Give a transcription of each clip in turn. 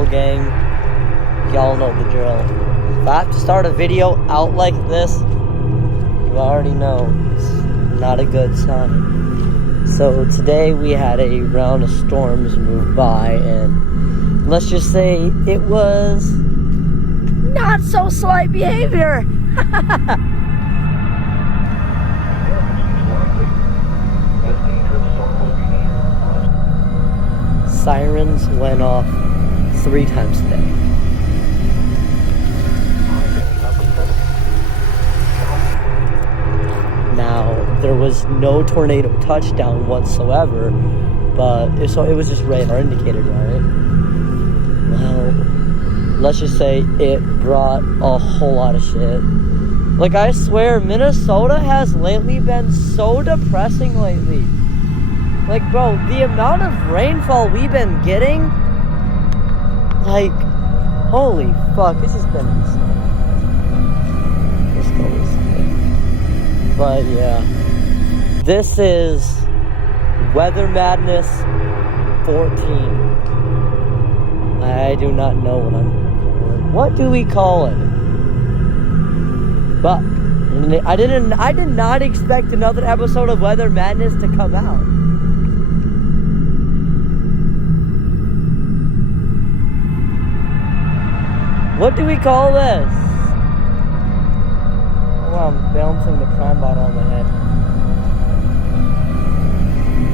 ball gang. Y'all know the drill. If I have to start a video out like this, you already know it's not a good sign. So today we had a round of storms move by, and let's just say it was not so slight behavior. Sirens went off 3 times today. Now, there was no tornado touchdown whatsoever, but so it was just radar indicated, right? Well, let's just say it brought a whole lot of shit. Like, I swear, Minnesota has lately been so depressing lately. Like, bro, the amount of rainfall we've been getting, like, holy fuck, this has been insane. Let's go this way. But, yeah. This is Weather Madness 14. I do not know what I'm going to call it. What do we call it? But I did not expect another episode of Weather Madness to come out. What do we call this? Oh, I'm bouncing the prime bot on my head.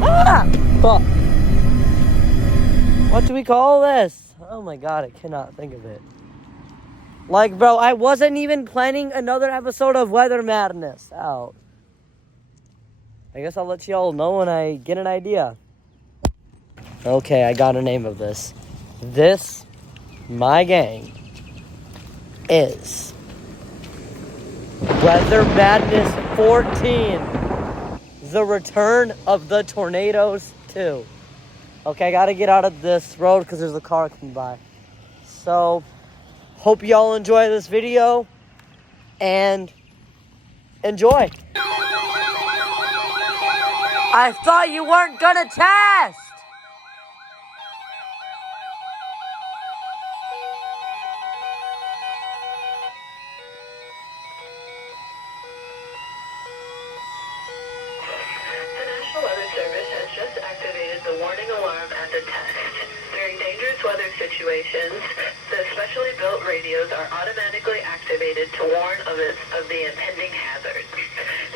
Ah! Fuck. What do we call this? Oh my god, I cannot think of it. Like, bro, I wasn't even planning another episode of Weather Madness out. I guess I'll let y'all know when I get an idea. Okay, I got a name of this. This, my gang, is Weather Madness 14. The Return of the Tornadoes 2. Okay, I gotta get out of this road because there's a car coming by. So, hope y'all enjoy this video, and enjoy. I thought you weren't gonna test! The National Weather Service has just activated the warning alarm at the test. During dangerous weather situations, the specially built radios are automatically activated to warn of the impending hazard.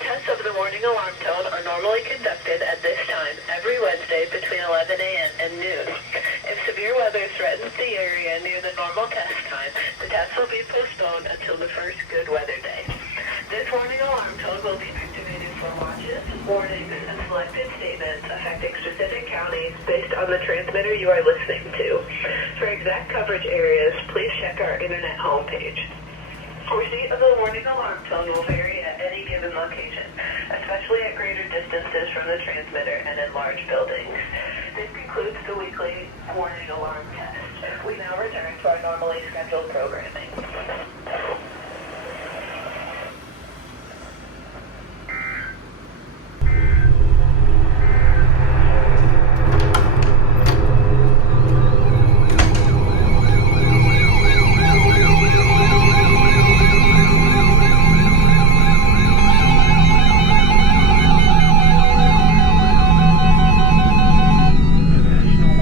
Tests of the warning alarm tone are normally conducted at this time every Wednesday between 11 a.m. and noon. If severe weather threatens the area near the normal test time, the test will be postponed until the first good weather day. This warning alarm tone will be activated for watches, warnings, and selected statements affecting specific counties based on the transmitter you are listening to. For exact coverage areas, please check our internet homepage. Receipt of the warning alarm tone will vary at any given location, especially at greater distances from the transmitter and in large buildings. This concludes the weekly warning alarm test. We now return to our normally scheduled programming.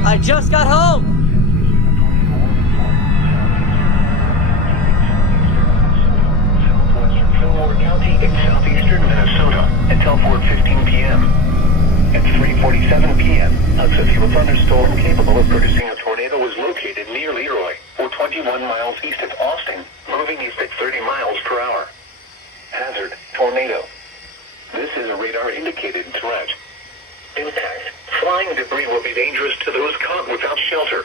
I just got home. Southwestern Fillmore County in southeastern Minnesota until 4:15 p.m. At 3:47 p.m., a severe thunderstorm capable of producing a tornado was located near Leroy, or 21 miles east of Austin, moving east at 30 miles per hour. Hazard: tornado. This is a radar-indicated threat. Impact: flying debris will be dangerous to those caught without shelter.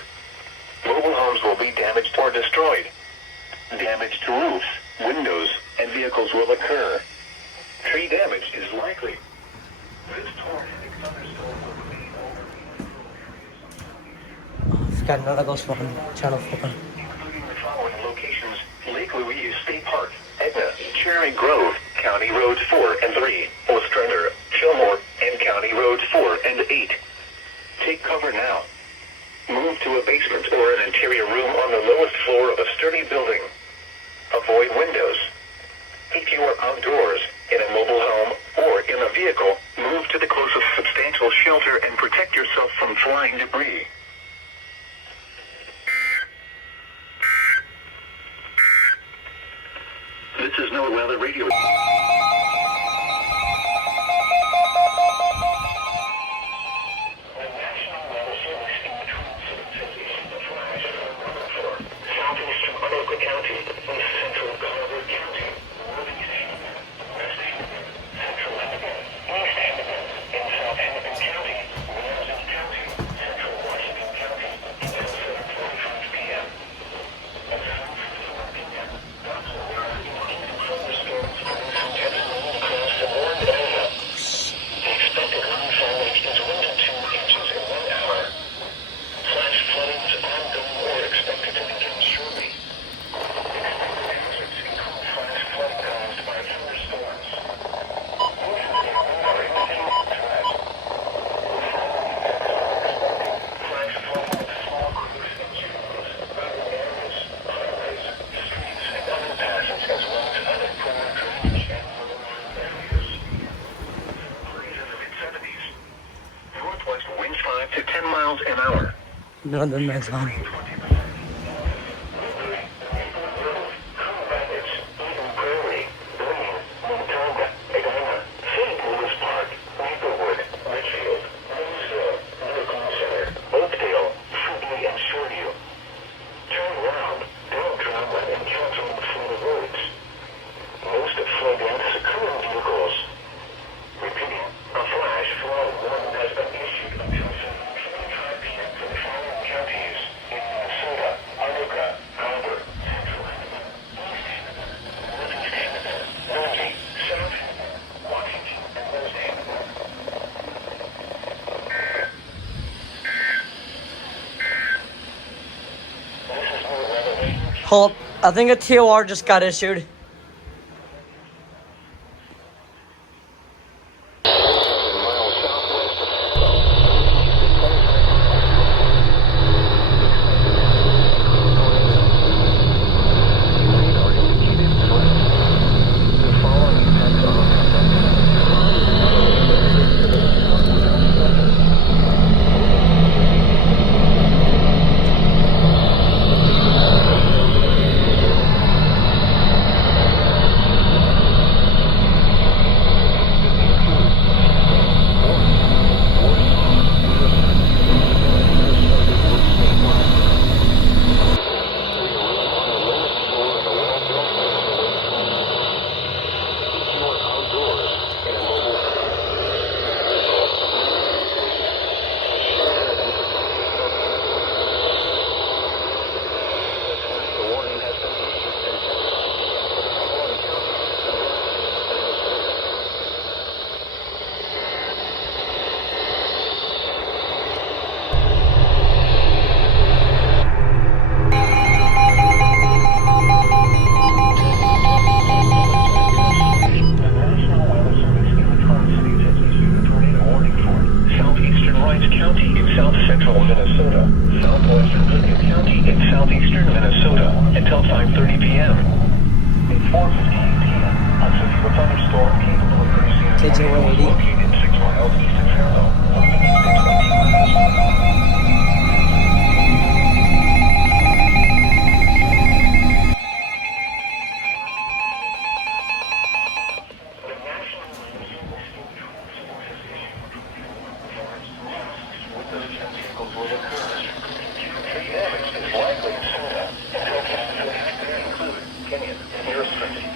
Mobile homes will be damaged or destroyed. Damage to roofs, windows, and vehicles will occur. Tree damage is likely. This tornadic thunderstorm will remain over I've got another ghost fucking channel flipping. including the following locations: Lake Louise State Park, Edna, Cherry Grove, County Roads 4 and 3, Ostrander, Fillmore, and County Roads 4 and 8. Take cover now. Move to a basement or an interior room on the lowest floor of a sturdy building. Avoid windows. If you are outdoors, in a mobile home, or in a vehicle, move to the closest substantial shelter and protect yourself from flying debris. This is NOAA Weather Radio. Nothing that's on. Hold up. I think a TOR just got issued.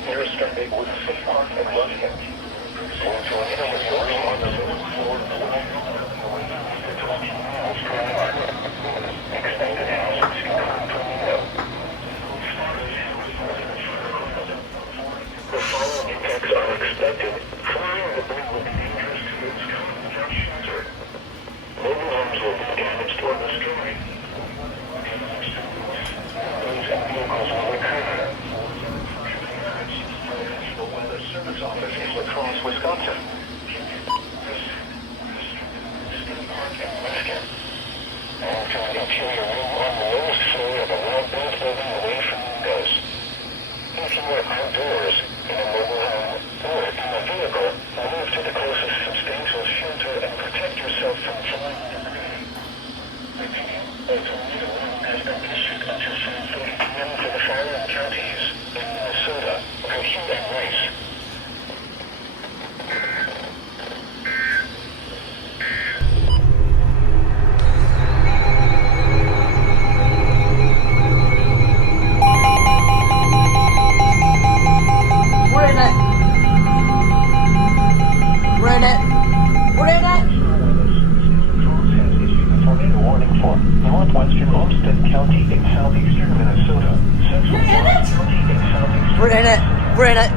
Nearest Xvii with City Park and London. Going to an intermediate room on the 7th floor A tornado warning has been issued until 5:30 p.m. for the following counties in Minnesota. Go heat and rice. We're in it. We're in it. We're in it. Has issued a tornado warning for northwestern Olmsted County in southeastern Minnesota. Central Lawrence County in southeastern We're in it. We're in it.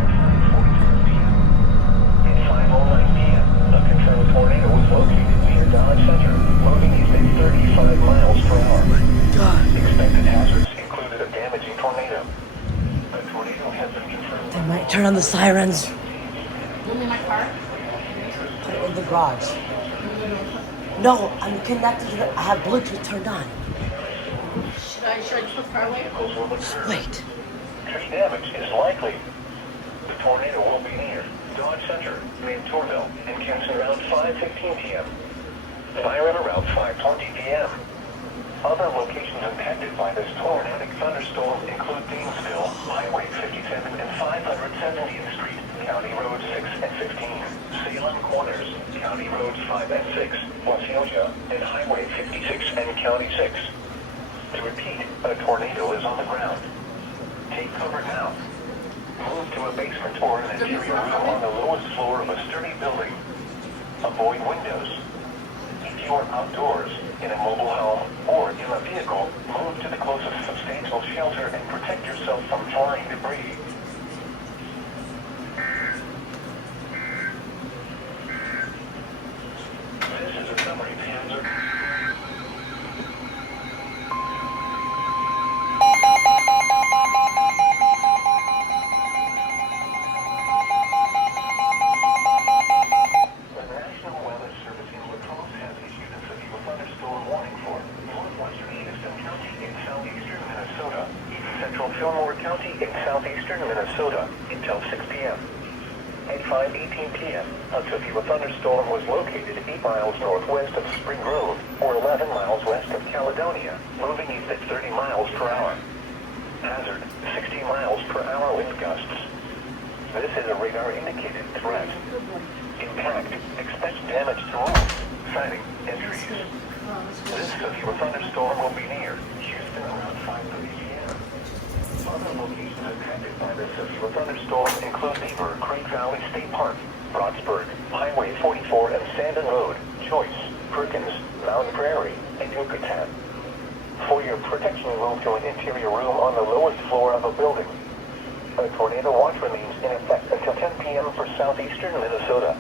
At 5:09 p.m., a confirmed tornado was located near Dodge Center, moving east at 35 miles per hour. God. Expected hazards included a damaging tornado. A tornado has been confirmed. They might turn on the sirens. You mean my car? Put it in the garage. No, I'm connected to the, I have Bluetooth turned on. Should I just put the car away? Vehicles will occur. Wait. Tree damage is likely. The tornado will be near Dodge Center, near Torville, and Kinston around 5:15 p.m. Byron around 5:20 p.m. Other locations impacted by this tornadic thunderstorm include Deansville, Highway 57 and 570th Street, County Roads 6 and 15, Salem Corners, County Roads 5 and 6, Wasioja, and Highway 56 and County 6. To repeat, a tornado is on the ground. Take cover now. Move to a basement or an interior room on the lowest floor of a sturdy building. Avoid windows. If you are outdoors, in a mobile home, or in a vehicle, move to the closest substantial shelter and protect yourself from flying debris. This is a summary of hazard. The National Weather Service in La Crosse has issued a severe thunderstorm warning for northwestern Houston County in southeastern Minnesota, central Fillmore County in southeastern Minnesota until 6 p.m. At 5:18 p.m., a severe thunderstorm was located 8 miles northwest of Spring Grove, or 11 miles west of Caledonia, moving east at 30 miles per hour. Hazard, 60 miles per hour wind gusts. This is a radar-indicated threat. Impact, expect damage to roof, siding, and trees. This severe thunderstorm will be near Houston around 5:30 p.m. Other locations impacted by this severe thunderstorm include Beaver Creek Valley State Park, Broadsburg, Highway 44 and Sandon Road, Choice, Perkins, Mountain Prairie, and Yucatan. For your protection, move to an interior room on the lowest floor of a building. A tornado watch remains in effect until 10 p.m. for southeastern Minnesota.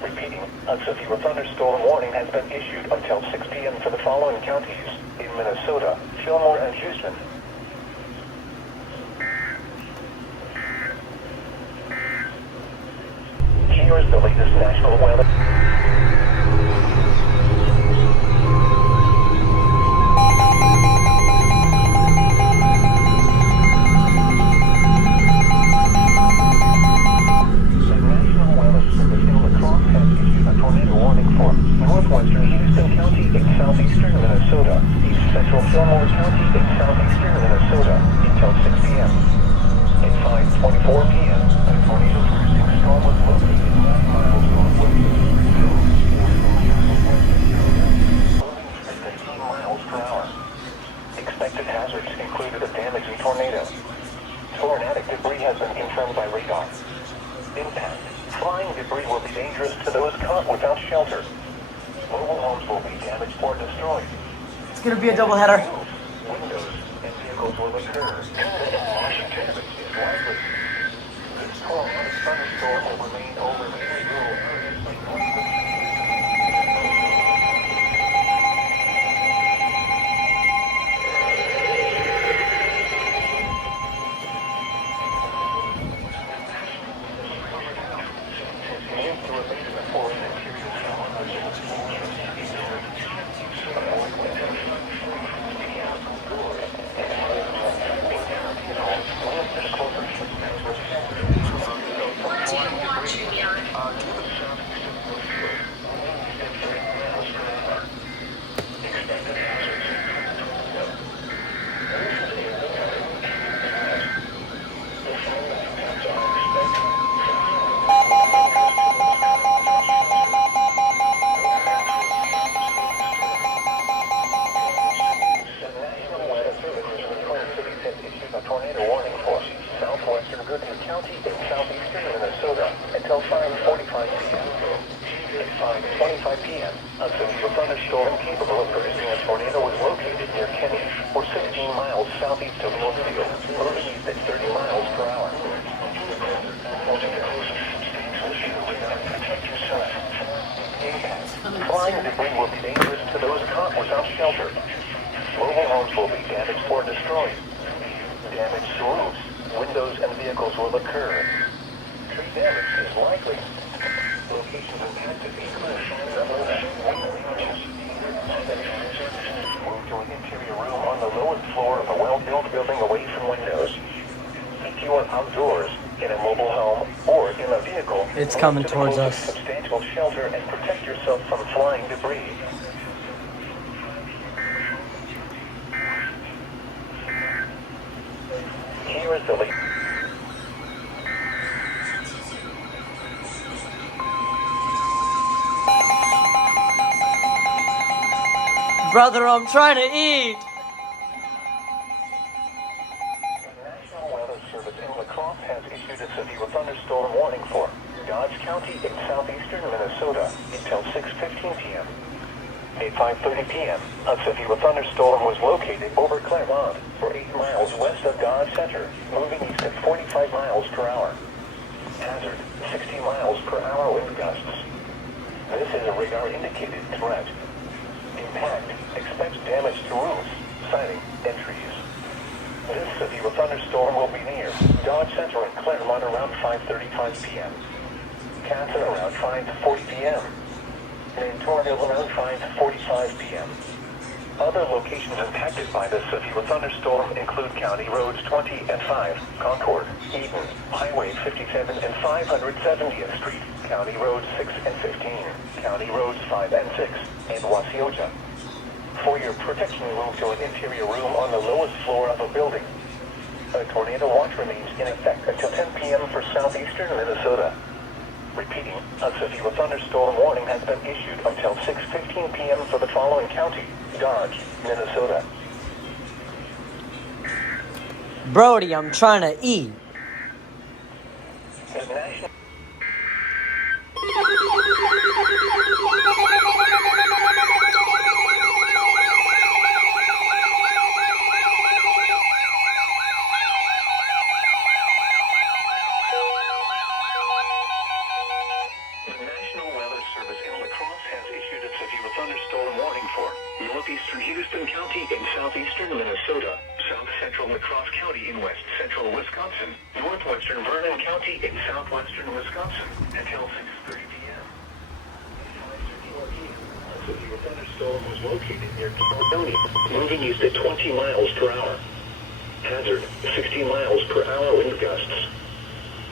Repeating, a severe thunderstorm warning has been issued until 6 p.m. for the following counties in Minnesota, Fillmore, and Houston. Here is the latest national weather. Northwestern Houston County in southeastern Minnesota, east central Fillmore County in southeastern Minnesota until 6 p.m. At 5:24 p.m., a tornado-producing storm was located 9 miles northwest of Springfield, moving at 15 miles per hour. Expected hazards included a damaging tornado. Tornadic debris has been confirmed by radar. Impact. Flying debris will be dangerous to those caught without shelter. Mobile homes will be damaged or destroyed. It's gonna be a doubleheader. Windows and vehicles will occur. Washington is likely. This tornadic thunderstorm will remain over mainly rural areas like northwest. Move to a basement or an interior room on the lowest floor of a city building. Avoid windows, doors, and move to the closer substantial shelter. Do you want to be on? Goodyear County in southeastern Minnesota until 5:45 p.m. At 5:25 p.m., a severe thunderstorm capable of producing a tornado was located near Kenny, or 16 miles southeast of Northfield, moving east at 30 miles per hour. Flying debris will be dangerous to those caught without shelter. Mobile homes will be damaged or destroyed. Damage to roofs, windows, and vehicles will occur. Tree damage is likely. Locations impacted include move to an interior room on the lowest floor of a well-built building away from windows. If you are outdoors, in a mobile home, or in a vehicle, It's coming towards us. Substantial shelter and protect yourself from flying debris. Here is the lead. Brother, I'm trying to eat. The National Weather Service in La Crosse has issued a severe thunderstorm warning for Dodge County in southeastern Minnesota until 6:15 p.m. At 5:30 p.m., a severe thunderstorm was located over Claremont, for 8 miles west of Dodge Center, moving east at 45 miles per hour. Hazard, 60 miles per hour wind gusts. This is a radar-indicated threat. Impact, expect damage to roofs, siding, and trees. This severe thunderstorm will be near Dodge Center and Claremont around 5:35 p.m. Canton around 5:40 p.m. and Tornado around 5:45 p.m. Other locations impacted by this severe thunderstorm include County Roads 20 and 5, Concord, Eden, Highway 57 and 570th Street, County Roads 6 and 15, County Roads 5 and 6, and Wasioja. For your protection, move to an interior room on the lowest floor of a building. A tornado watch remains in effect until 10 p.m. for southeastern Minnesota. Repeating, a severe thunderstorm warning has been issued until 6:15 p.m. for the following county: Dodge, Minnesota. Brody, I'm trying to eat. The National Weather Service in La Crosse has issued a severe thunderstorm warning for northeastern Houston County in southeastern Minnesota, south central La Crosse County in west central Wisconsin, northwestern Vernon County in southwestern Wisconsin until 6:30 p.m. A severe thunderstorm was located near County, moving east at 20 miles per hour. Hazard, 60 miles per hour wind gusts.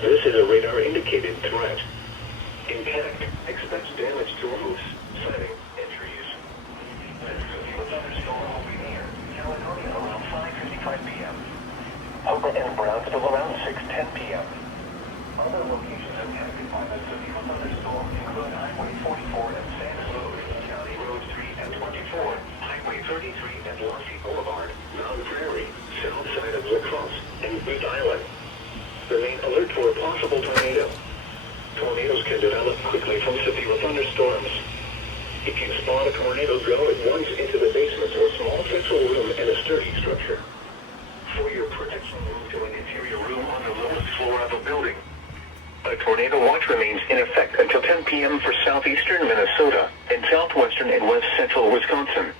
This is a radar-indicated threat. Impact, expect damage to roofs, siding, and trees. This severe thunderstorm will be near California around 5:55 p.m. Hogan and Brownsville around 6:10 p.m. Other locations impacted by the severe thunderstorm include Highway 44 and Santa Road, County Roads 3 and 24, Highway 33 and Lassie Boulevard, Mount Prairie, south side of La Crosse, and Boot Island. Remain alert for a possible tornado. Tornadoes can develop quickly from severe thunderstorms. If you spot a tornado, go at once into the basement or small central room in a sturdy structure. For your protection, move to an interior room on the lowest floor of a building. A tornado watch remains in effect until 10 p.m. for southeastern Minnesota and southwestern and west central Wisconsin.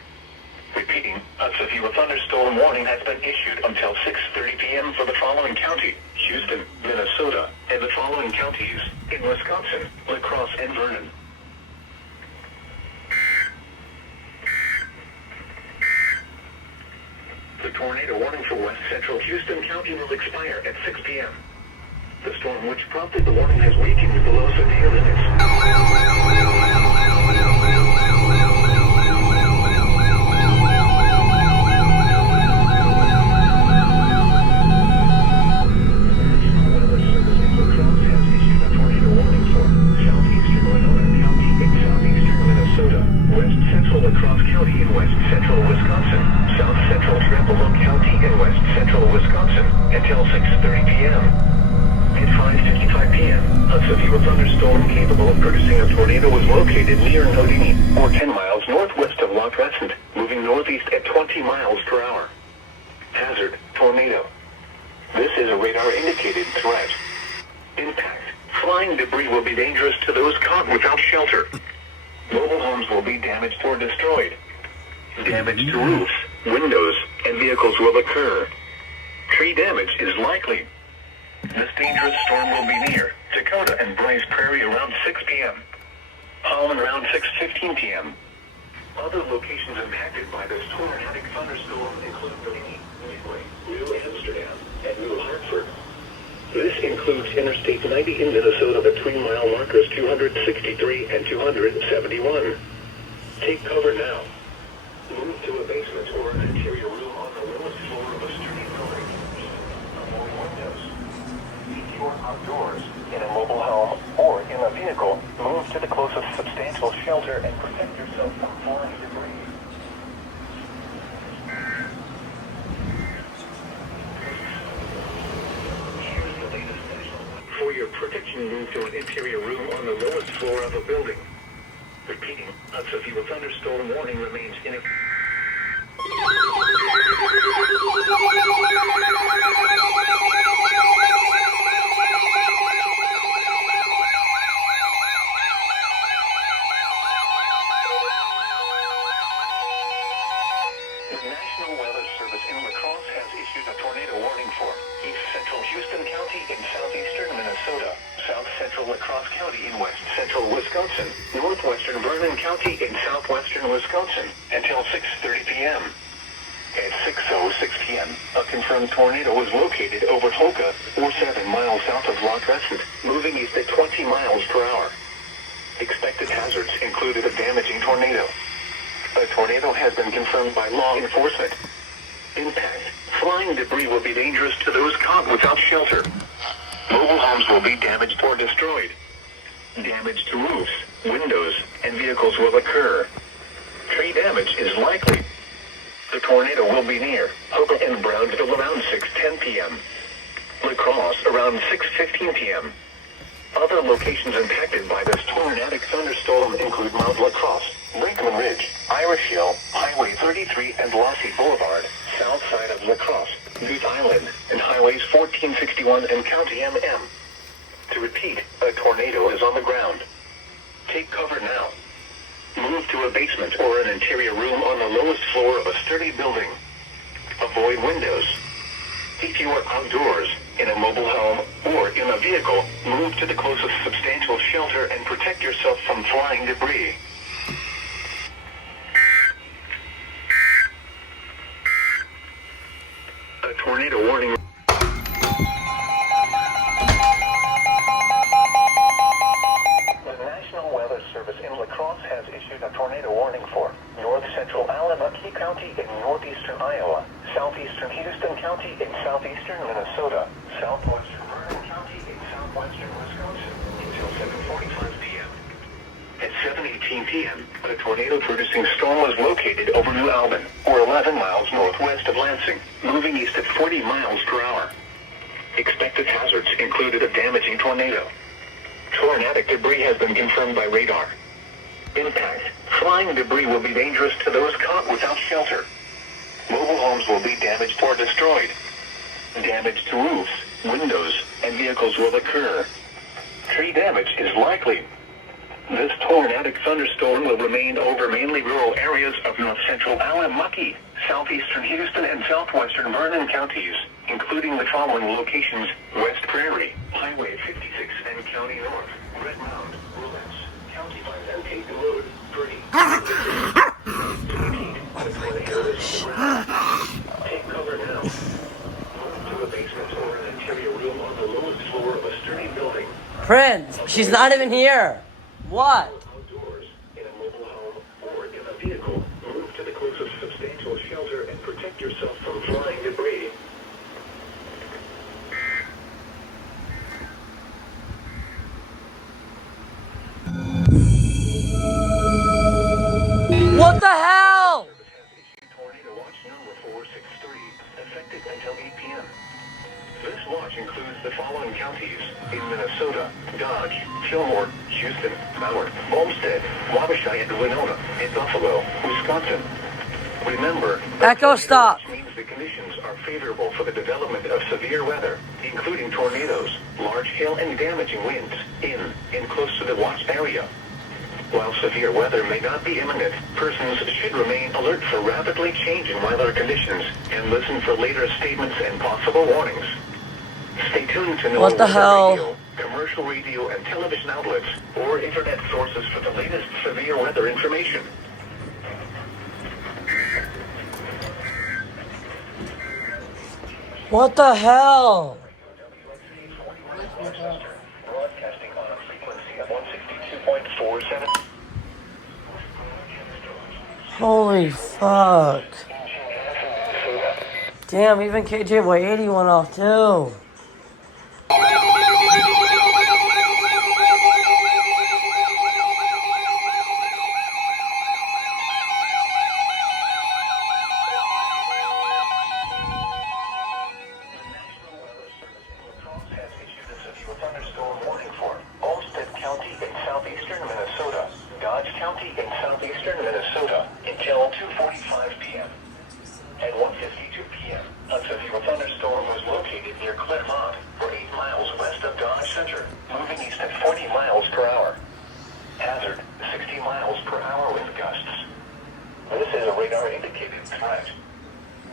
Repeating, a severe thunderstorm warning has been issued until 6:30 p.m. for the following county: Houston, Minnesota, and the following counties in Wisconsin, La Crosse, and Vernon. The tornado warning for west central Houston County will expire at 6 p.m. The storm which prompted the warning has weakened below severe limits. La Crosse County in west central Wisconsin, south central Trempealeau County in west central Wisconsin, until 6:30 p.m. severe thunderstorm capable of producing a tornado was located near Nodini, or 10 miles northwest of La Crescent, moving northeast at 20 miles per hour. Hazard, tornado. This is a radar-indicated threat. Impact. Flying debris will be dangerous to those caught without shelter. Mobile homes will be damaged or destroyed. Damage to roofs, windows, and vehicles will occur. Tree damage is likely. This dangerous storm will be near Dakota and Bryce Prairie around 6 p.m. Holland around 6:15 p.m. Other locations impacted by this tornadic thunderstorm include Bellini, Midway, New Amsterdam, and New Hartford. This includes Interstate 90 in Minnesota between mile markers 263 and 271. Take cover now. Move to a basement or an interior room on the lowest floor of a sturdy building. Avoid windows. If you are outdoors, in a mobile home, or in a vehicle, move to the closest substantial shelter and protect yourself from flying debris. For your protection, move to an interior room on the lowest floor of a building. Repeating, a severe thunderstorm warning remains in effect. The National Weather Service in La Crosse has issued a tornado warning for East Central Houston County in southeastern Minnesota, South Central La Crosse County in west central Wisconsin, northwestern Vernon County in southwestern Wisconsin, until 6:30 p.m. At 6:06 p.m., a confirmed tornado was located over Tolka, or 7 miles south of La Crescent, moving east at 20 miles per hour. Expected hazards included a damaging tornado. A tornado has been confirmed by law enforcement. Impact. Flying debris will be dangerous to those caught without shelter. Mobile homes will be damaged or destroyed. Damage to roofs, windows, and vehicles will occur. Tree damage is likely. The tornado will be near Hooper and Brownsville around 6:10 p.m. La Crosse around 6:15 p.m. Other locations impacted by this tornadic thunderstorm include Mount La Crosse, Brinkman Ridge, Irish Hill, Highway 33 and Lassie Boulevard, south side of La Crosse, News Island, and Highways 1461 and County MM. To repeat, a tornado is on the ground. Take cover now. Move to a basement or an interior room on the lowest floor of a sturdy building. Avoid windows. If you are outdoors, in a mobile home, or in a vehicle, move to the closest substantial shelter and protect yourself from flying debris. A tornado warning. The National Weather Service in La Crosse has issued a tornado warning for north central Alamance County in northeastern Iowa, southeastern Houston County in southeastern Minnesota, southwestern Vernon County in southwestern Wisconsin until 7:45 p.m. At 7:18 p.m., a tornado-producing storm was located over New Albin, or 11 miles northwest of Lansing, moving east at 40 miles per hour. Expected hazards included a damaging tornado. Tornadic debris has been confirmed by radar. Impact. Flying debris will be dangerous to those caught without shelter. Mobile homes will be damaged or destroyed. Damage to roofs, windows, and vehicles will occur. Tree damage is likely. This tornadic thunderstorm will remain over mainly rural areas of north central Alamance, southeastern Houston, and southwestern Vernon counties, including the following locations: West Prairie, Highway 56 and County North, Red Mound, Willets, County Line, and Peyton Road, Purdy. Take cover now. Move to a basement or an interior room on the lowest floor of a sturdy building. Prince, she's not even here. What? Outdoors, in a mobile home, or in a vehicle, move to the closest substantial shelter and protect yourself from flying debris. What the hell? Tornado watch number 463, effective until 8 p.m. This watch includes the following counties in Minnesota: Dodge, Fillmore, Houston, Broward, Olmsted, Waukesha, and Winona, and Buffalo, Wisconsin. Remember, Echo, stop. which means the conditions are favorable for the development of severe weather, including tornadoes, large hail, and damaging winds in and close to the watch area. While severe weather may not be imminent, persons should remain alert for rapidly changing weather conditions and listen for later statements and possible warnings. Stay tuned to know What the weather hell? radio, commercial radio and television outlets, or internet sources for the latest severe weather information. What the hell? Broadcasting on a frequency of 162.47. Holy fuck. Damn, even KJ180 went off too. Has issued a severe thunderstorm warning for Olmsted County in southeastern Minnesota, Dodge County in southeastern Minnesota until 2:45 p.m. At 1:52 p.m., a severe thunderstorm was located near Claremont, or 8 miles west of Dodge Center, moving east at 40 miles per hour. Hazard: 60 miles per hour wind gusts. This is a radar-indicated threat.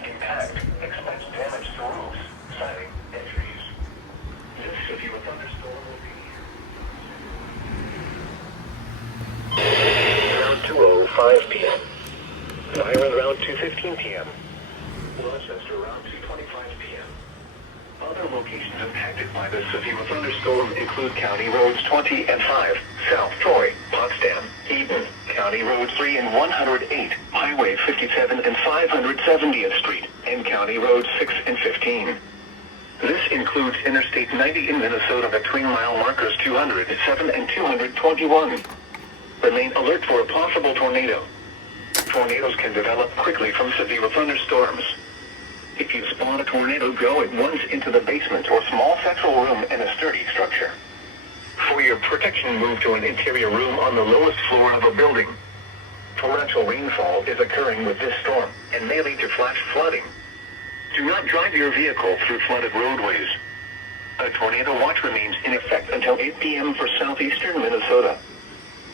Impact: expect damage to roofs, siding, and trees. This severe thunderstorm will be around 2:05 p.m. Byron around 2:15 p.m. Rochester around 2:25 p.m. Other locations impacted by the severe thunderstorm include County Roads 20 and 5, South Troy, Potsdam, Eden, County Roads 3 and 108, Highway 57 and 570th Street, and County Roads 6 and 15. This includes Interstate 90 in Minnesota between mile markers 207 and 221. Remain alert for a possible tornado. Tornadoes can develop quickly from severe thunderstorms. If you spot a tornado, go at once into the basement or small central room in a sturdy structure. For your protection, move to an interior room on the lowest floor of a building. Torrential rainfall is occurring with this storm and may lead to flash flooding. Do not drive your vehicle through flooded roadways. A tornado watch remains in effect until 8 p.m. for southeastern Minnesota.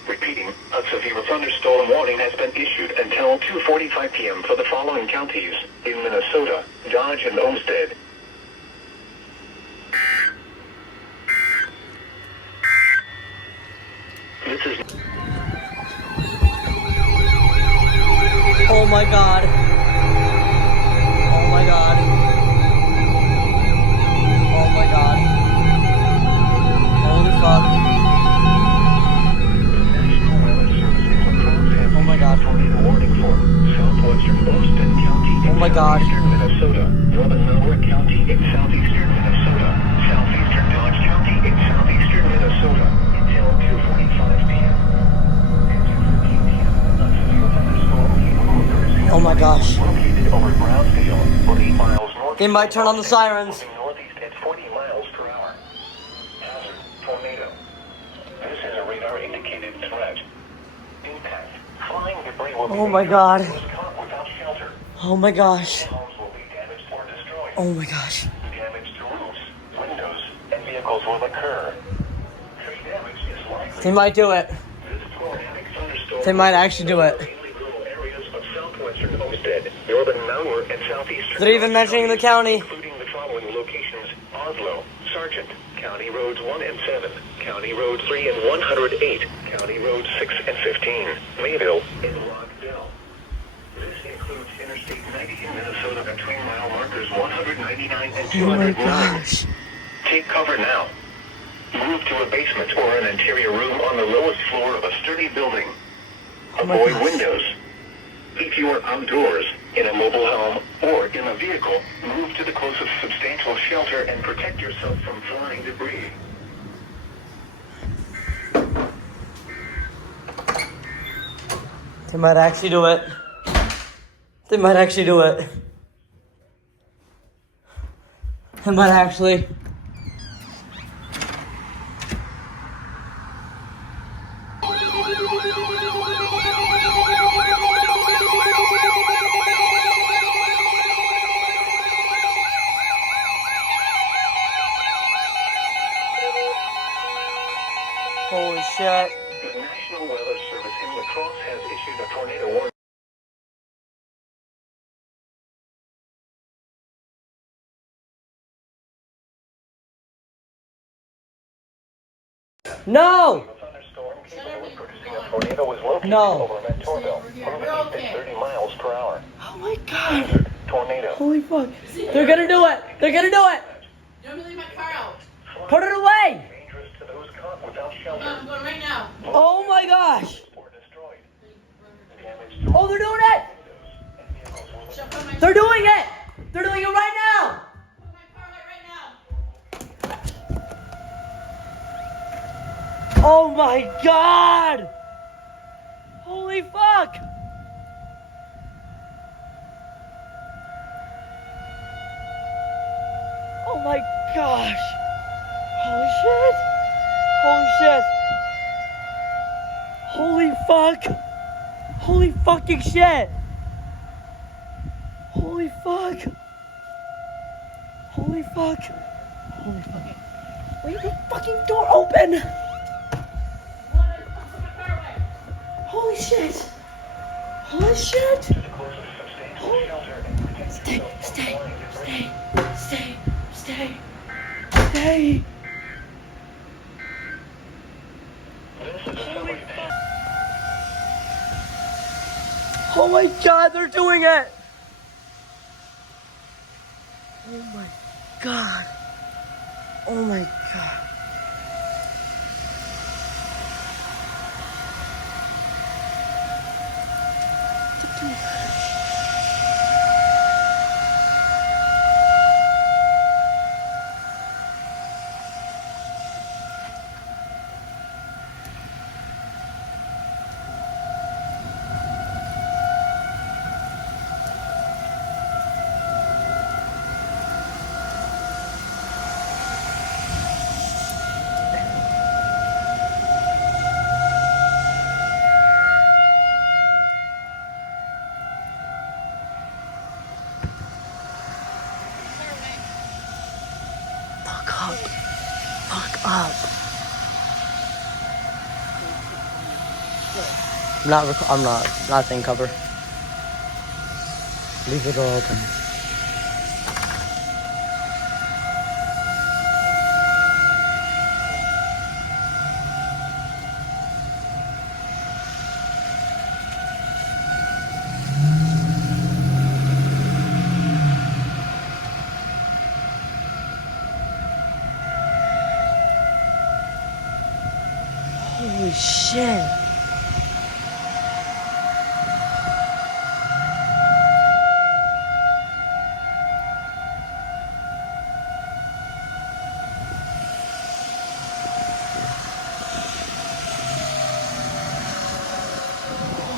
Repeating, a severe thunderstorm warning has been issued until 2:45 p.m. for the following counties in Minnesota: Dodge and Olmsted. This is... Oh my god. Oh my god. Oh my god. Holy fuck. Oh my god. Tornado warning for southwestern Olmsted County Oh my god. southeastern Minnesota, northern Delaware County in southeastern Minnesota, southeastern Dodge County in southeastern Minnesota until 2:45 p.m. At 2:15 p.m., a severe thunderstorm occurs. Oh my gosh. Located over Brownsville, or 8 miles north. They might turn on the sirens. Moving northeast at 40 miles per hour. Hazard: tornado. This is a radar-indicated threat. Impact: flying debris will be Oh my god. caught without shelter. Oh my gosh. Homes will be damaged or destroyed. Oh my gosh. Damage to roofs, windows, and vehicles will occur. Tree damage is likely. They might do it. This tornadic thunderstorm They might actually do it. mainly rural areas of southwestern Olmsted, northern Malware, and southeastern. They're even mentioning the county. Including the following locations: Oslo, Sargent, County Roads 1 and 7, County Road 3 and 108, County Roads 6 and 15, Mayville, and Rockdale. This includes Interstate 90 in Minnesota between mile markers 199 and Oh my 209. gosh. Take cover now. Move to a basement or an interior room on the lowest floor of a sturdy building. Oh my Avoid gosh. windows. If you are outdoors, in a mobile home, or in a vehicle, move to the closest substantial shelter and protect yourself from flying debris. They might actually do it. They might actually do it. It might actually. Holy shit. The National Weather Service in La Crosse has issued a tornado warning. No! A thunderstorm capable of producing a tornado was located No. over Mentorville, moving east at 30 miles per hour. Oh my god. Tornado. Holy fuck. They're gonna do it. They're gonna do it. Don't leave my car out. Put it away. Dangerous to those caught without shelter I'm going right now. Oh my gosh. or destroyed. The damage Oh, they're doing it. Shut put my They're doing it. They're doing it right now. put my car light right now. Oh my god. Holy fuck. Oh my gosh. Holy shit. Holy shit. Holy fuck. Holy fucking shit. Holy fuck. Holy fuck. Holy fuck. Leave the fucking door open. Holy shit. Holy shit. Stay, stay, stay, stay, stay, stay. Holy fuck. Oh my god, they're doing it. Oh my god. Oh my god. Fuck up. Fuck up. I'm not saying cover. Leave the door open. Holy shit.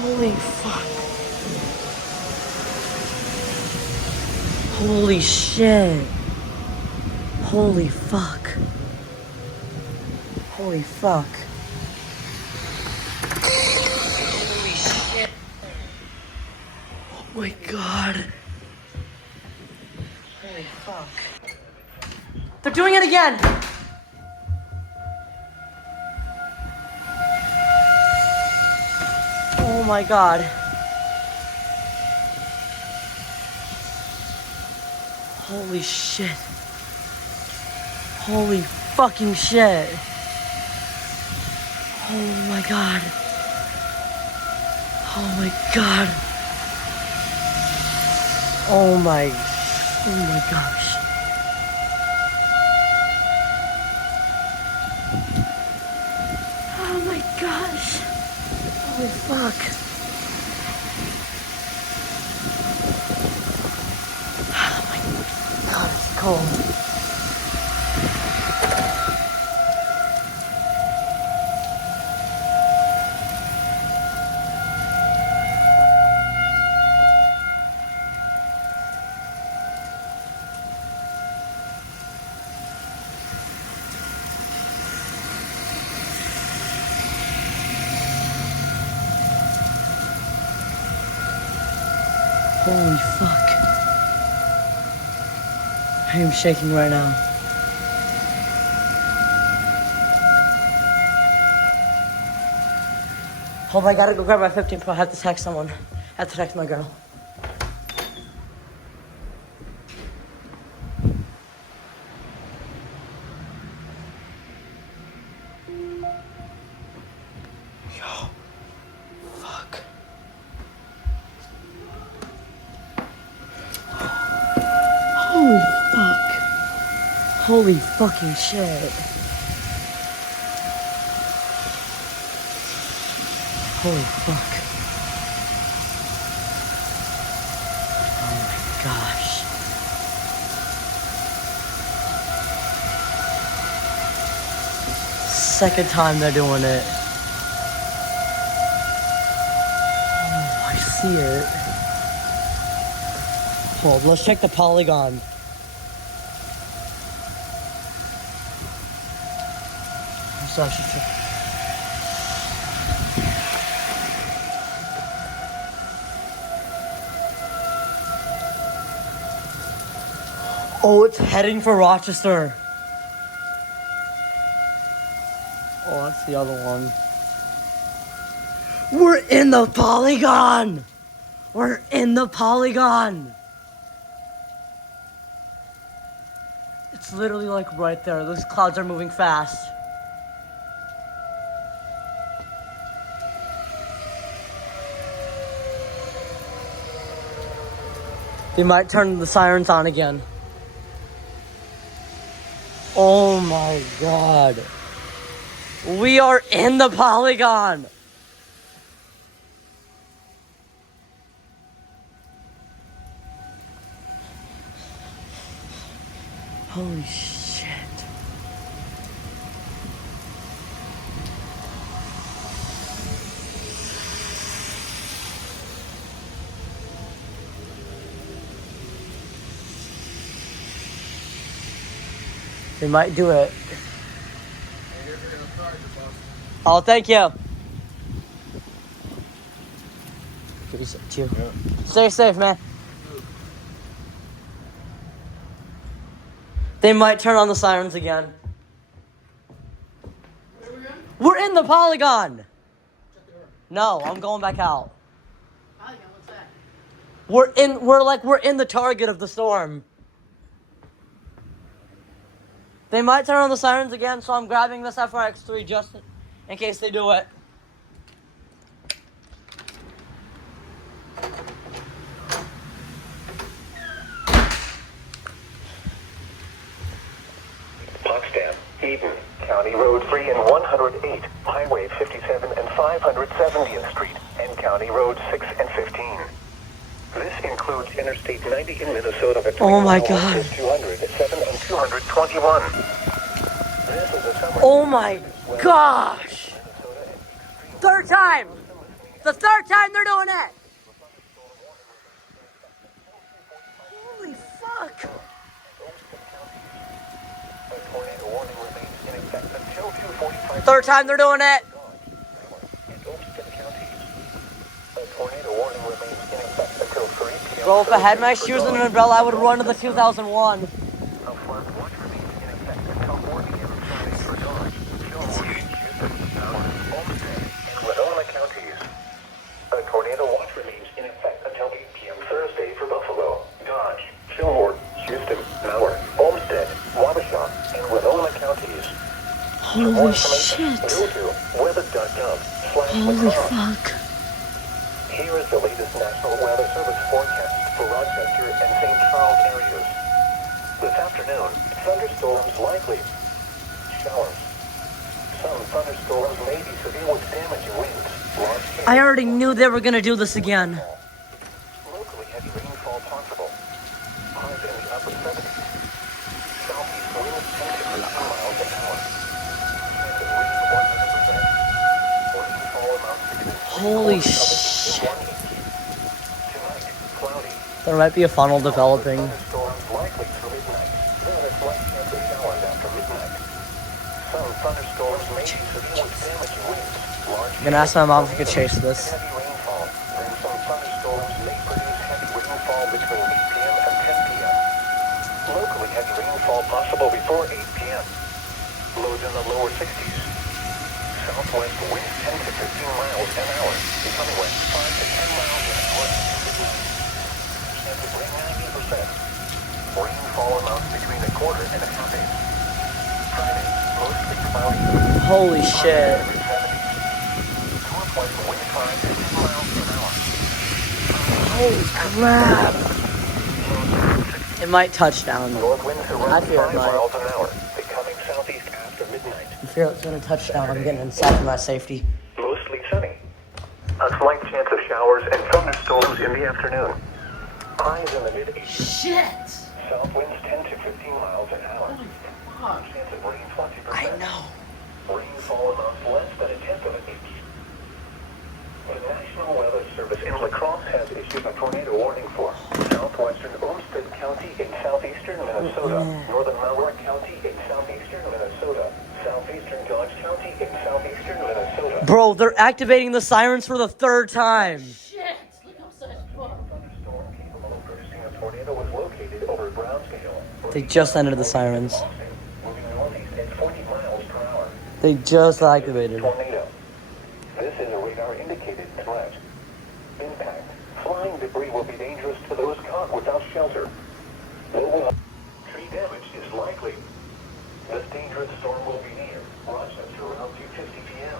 Holy fuck. Holy shit. Holy fuck. Holy fuck. Holy shit. Oh my god. Holy fuck. They're doing it again. Oh my god. Holy shit. Holy fucking shit. Oh my god. Oh my god. Oh my gosh. Oh my gosh. Holy fuck. Oh my god, it's cold. Holy fuck. I am shaking right now. Hold on, I gotta go grab my 15 Pro. I have to text someone. I have to text my girl. Yo. Fuck. Holy fuck. Holy fucking shit. Holy fuck. Oh my gosh. Second time they're doing it. Oh, I see it. Hold, let's check the polygon. So I should check. Oh, it's heading for Rochester. Oh, that's the other one. We're in the polygon! We're in the polygon! It's literally like right there. Those clouds are moving fast. They might turn the sirens on again. Oh my god. We are in the polygon. Holy shit. They might do it. Oh, thank you. Give me some too. Yeah. Stay safe, man. They might turn on the sirens again. Where are we going? We're in the polygon. No, I'm going back out. Polygon, what's that? We're in the target of the storm. They might turn on the sirens again, so I'm grabbing this FRX3 just in case they do it. Potsdam, Eden, County Road 3 and 108, Highway 57 and 570th Street, and County Road 6 and 15. This includes Interstate 90 in Minnesota between Oh my God. 207 and 221. This is a summer. Oh my gosh! Third time! The third time they're doing it! Holy fuck! Third time they're doing it! Bro, if I had my shoes and an umbrella, I would run to the 2001. A tornado watch remains in effect until 8 p.m. Thursday for Buffalo, Dodge, Fillmore, Houston, Mauer, Olmsted, Wabasha, and Winona counties. Holy shit! Go to Holy fuck. Here is the latest National Weather Service forecast for Rochester and St. Charles areas. This afternoon, thunderstorms likely. Showers. Some thunderstorms may be severe with damaging winds. I already knew they were gonna do this again. Locally heavy rainfall possible. Highs in the upper 70s. Southeast winds 10 to 15 miles an hour. Chance of wind 100%. Rainfall amounts between Holy shit. Tonight, cloudy. There might be a funnel developing. Thunderstorms likely through midnight. Then a slight chance of showers after midnight. Some thunderstorms may be severe with damaging winds. I'm gonna ask my mom if we could chase this. Heavy rainfall. Then some thunderstorms may produce heavy rainfall. Locally heavy rainfall possible before 8 p.m. Lows in the lower 60s. Southwest winds 10 to 15 miles an hour. Becoming west 5 to 10 miles an hour. Chance of rain 90%. Rainfall amounts between a quarter and a half inch. Friday, mostly cloudy. Holy shit. Northwest wind 5 to 10 miles an hour. Holy crap. It might touch down. North winds I around fear it 5 might. miles an hour. Becoming southeast after midnight. I fear it's gonna touch down. I'm getting inside for my safety. Mostly sunny. A slight chance of showers and thunderstorms in the afternoon. Highs in the mid-80s. Shit! South winds 10 to 15 miles an hour. Holy fuck. Chance of rain 20%. I know. Rainfall amounts less than a tenth of an inch. The National Weather Service in La Crosse has issued a tornado warning for southwestern Olmsted County in southeastern Minnesota, northern Malheur County in southeastern Minnesota, southeastern Dodge County in southeastern Minnesota. Bro, they're activating the sirens for the third time. Shit! Look outside. Fuck. Thunderstorm capable of producing a tornado was located over Brownsville. They just ended the sirens. Moving northeast at 40 miles per hour. They just activated. Tornado. This is a radar-indicated threat. Impact. Flying debris will be dangerous to those caught without shelter. Tree damage is likely. This dangerous storm will be near Rochester around 2:50 p.m.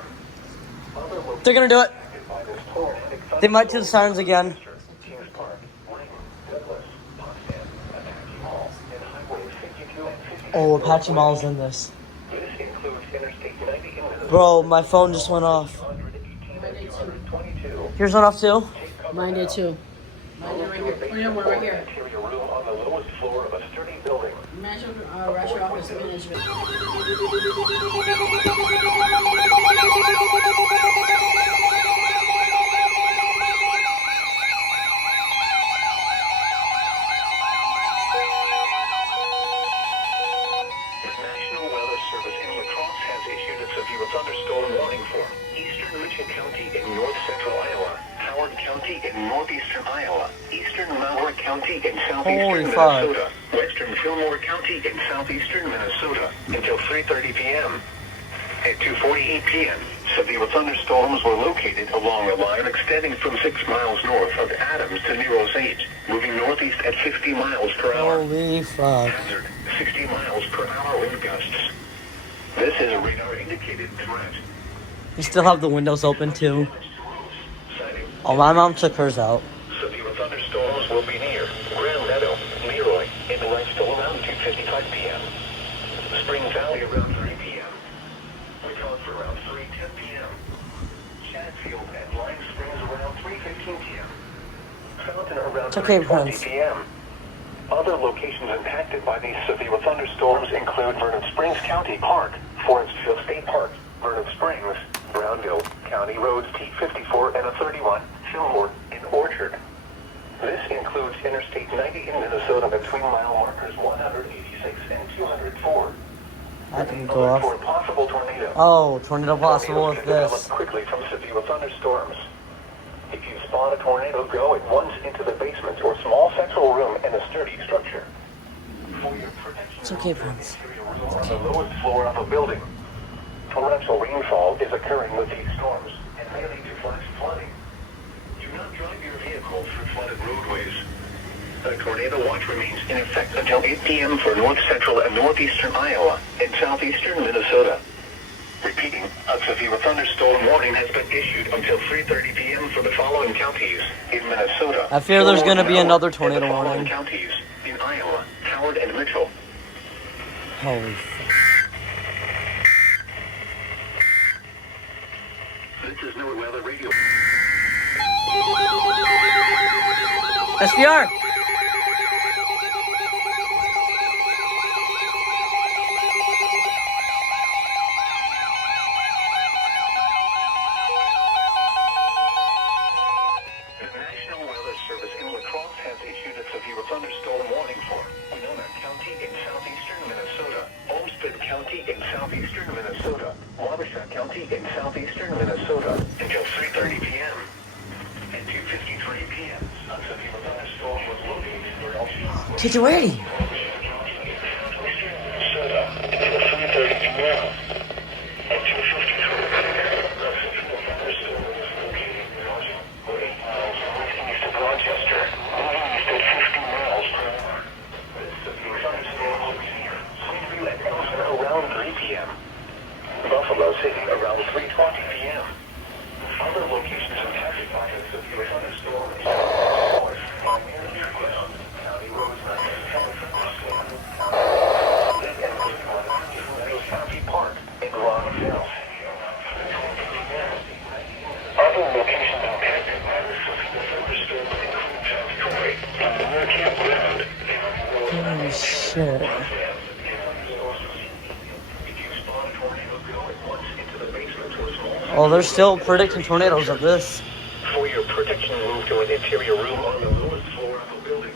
Other They're gonna do it. affected by this tornadic They might do the sirens again. Kings Park, Ring, Douglas, Potsdam, Apache Mall, and Highway 52 and 53. Oh, Apache Mall's in this. This includes Interstate 90 in Minnesota. Bro, my phone just went off. 118 Yours went off too? Mine did too. Mine did right here. Oh yeah, one right here. Interior room on the lowest floor of a sturdy building. Imagine Russia office management. National Weather Service in La Crosse has issued a severe thunderstorm warning for eastern Richland County in north central Iowa, Howard County in northeastern Iowa, eastern Malheur County in southeastern Holy fuck. Minnesota, western Fillmore County in southeastern Minnesota until 3:30 p.m. At 2:48 p.m., severe thunderstorms were located along a line extending from 6 miles north of Adams to Nero's 8, moving northeast at 50 miles per hour. Holy fuck. Hazard, 60 miles per hour wind gusts. This is a radar-indicated threat. You still have the windows open too. Sighting. Oh, my mom took hers out. Severe thunderstorms will be near Grand Meadow, Leroy, and Wrightsville around 2:55 p.m. Spring Valley around 3 p.m. Recon for around 3:10 p.m. Chatfield and Lime Springs around 3:15 p.m. Fountain around It's okay, 3:20 Prince. p.m. Other locations impacted by these severe thunderstorms include Vernon Springs County Park, Forestville State Park, Vernon Springs, Brownville, County Roads T54 and a 31, Fillmore, and Orchard. This includes Interstate 90 in Minnesota between mile markers 186 and 204. That didn't go Alert for off. a possible tornado. Oh, tornado possible Tornadoes with can develop this. quickly from severe thunderstorms. If you spot a tornado, go at once into the basement or small central room in a sturdy structure. For your protection, It's okay, Prince. interior room on the lowest floor of a building. Torrential rainfall is occurring with these storms and may lead to flash flooding. Do not drive your vehicle through flooded roadways. A tornado watch remains in effect until 8 p.m. for north central and northeastern Iowa and southeastern Minnesota. Repeating, a severe thunderstorm warning has been issued until 3:30 p.m. for the following counties in Minnesota. I fear there's gonna be Fillmore, another and the tornado following warning. counties in Iowa, Howard and Mitchell. Holy fuck. This is New Weather Radio. SPR! The National Weather Service in La Crosse has issued a severe thunderstorm warning for Winona County in southeastern Minnesota, Olmsted County in southeastern Minnesota, Wabasha County in southeastern Minnesota until 3:30 p.m. At 2:53 p.m., a severe thunderstorm was located near Get away! Holy shit. Oh, they're still predicting tornadoes of this. For your protection, move to an interior room on the lowest floor of the building.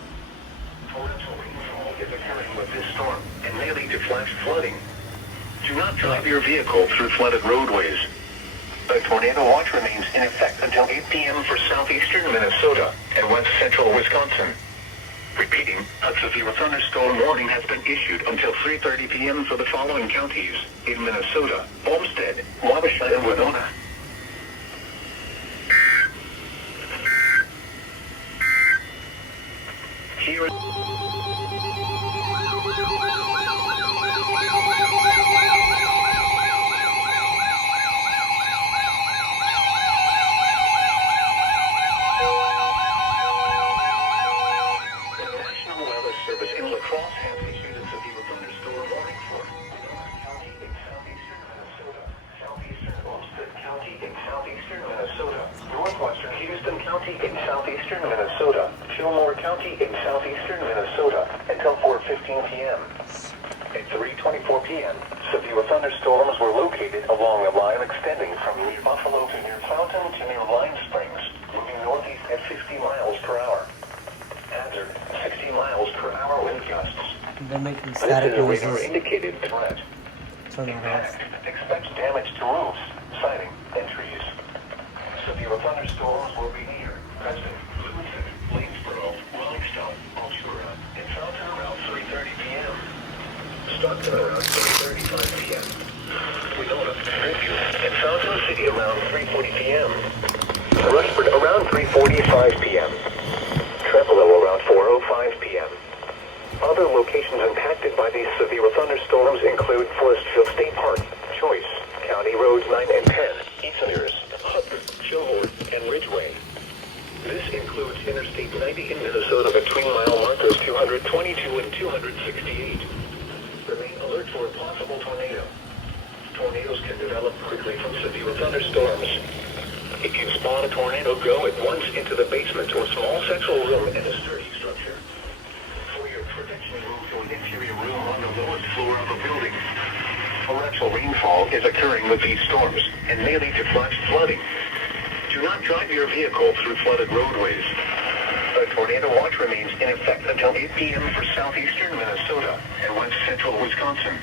Torrential rainfall is occurring with this storm and may lead to flash flooding. Do not drive your vehicle through flooded roadways. A tornado watch remains in effect until 8 p.m. for southeastern Minnesota and west central Wisconsin. Repeating, a severe thunderstorm warning has been issued until 3:30 p.m. for the following counties in Minnesota: Olmsted, Wabasha, and Winona. Here is in southeastern Minnesota, Fillmore County in southeastern Minnesota until 4:15 p.m. At 3:24 p.m., severe thunderstorms were located along a line extending from near Buffalo to near Fountain to near Lime Springs, moving northeast at 60 miles per hour. Hazard, 60 miles per hour wind gusts. They're making This static is a radar noises. indicated threat. Turn that off. Expect damage to roofs, siding, and trees. Severe thunderstorms will be near Preston, Lewiston, Lanesboro, Wellington, Altura, and Fountain around 3:30 p.m. Stockton around 3:35 p.m. Winona, Greenview, and Fountain City around 3:40 p.m. Rushford around 3:45 p.m. Trempealeau around 4:05 p.m. Other locations impacted by these severe thunderstorms include Forestfield State Park, Choice, County Roads 9 and 10, Easterners, Hudson, Chilhoward, and Ridgeway. This includes Interstate 90 in Minnesota between mile markers 222 and 268. Remain alert for a possible tornado. Tornadoes can develop quickly from severe thunderstorms. If you spot a tornado, go at once into the basement or small central room in a sturdy structure. For your protection, move to an interior room on the lowest floor of a building. Torrential rainfall is occurring with these storms and may lead to flash flooding. Do not drive your vehicle through flooded roadways. A tornado watch remains in effect until 8 p.m. for southeastern Minnesota and west central Wisconsin.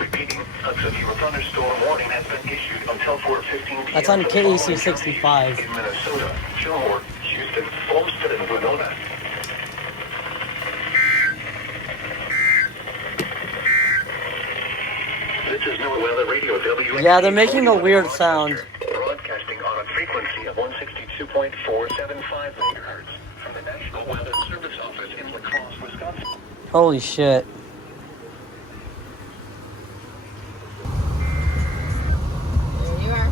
Repeating, a severe thunderstorm warning has been issued until 4:15 p.m. That's on for the following KEC 65. counties in Minnesota, Fillmore, Houston, Olmsted, and Winona. This is NOAA Weather Radio WXVI. Yeah, they're making a weird sound. Broadcasting on a frequency of 162.475 megahertz from the National Weather Service Office in La Crosse, Wisconsin. Holy shit. There you are.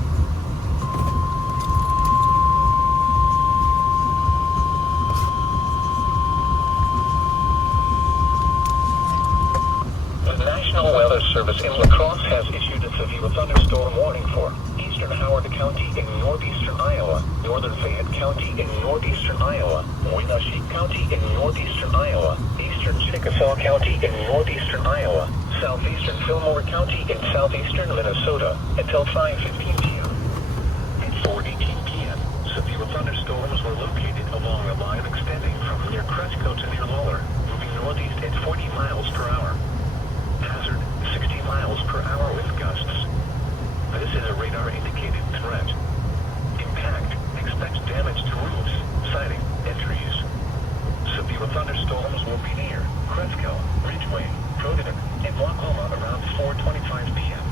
The National Weather Service in La Crosse has issued a severe thunderstorm warning for eastern Howard County in northeastern Iowa, northern Fayette County in northeastern Iowa, Wenatchee County in northeastern Iowa, eastern Chickasaw County in northeastern Iowa, southeastern Fillmore County in southeastern Minnesota until 5:15 p.m. At 4:18 p.m., severe thunderstorms were located along a line extending from near Cresco to near Lawler, moving northeast at 40 miles per hour. Hazard, 60 miles per hour with gusts. This is a radar-indicated threat. Impact, expect damage to roofs, siding, and trees. Severe thunderstorms will be near Cresco, Ridgeway, Croton, and Wacoma around 4:25 p.m.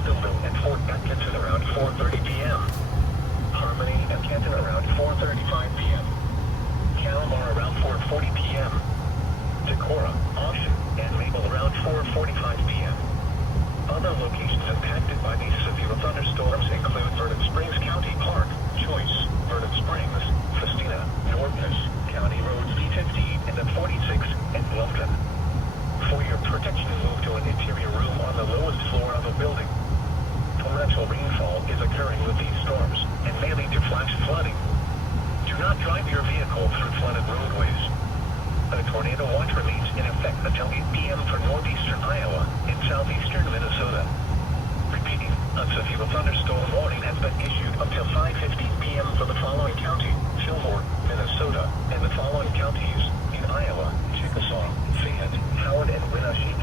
Stillville and Fort Atkinson around 4:30 p.m. Harmony and Canton around 4:35 p.m. Calamar around 4:40 p.m. Decorah, Austin, and Maple around 4:45 p.m. Other locations impacted by these severe thunderstorms include Vernon Springs County Park, Choice, Vernon Springs, Festina, Northness, County Roads V15 and the 46, and Bluffton. For your protection, move to an interior room on the lowest floor of a building. Torrential rainfall is occurring with these storms and may lead to flash flooding. Do not drive your vehicle through flooded roadways. A tornado watch remains in effect until 8 p.m. for northeastern Iowa and southeastern Minnesota. Repeating, a severe thunderstorm warning has been issued until 5:15 p.m. for the following county: Fillmore, Minnesota, and the following counties in Iowa: Chickasaw, Fayette, Howard, and Wenatchee.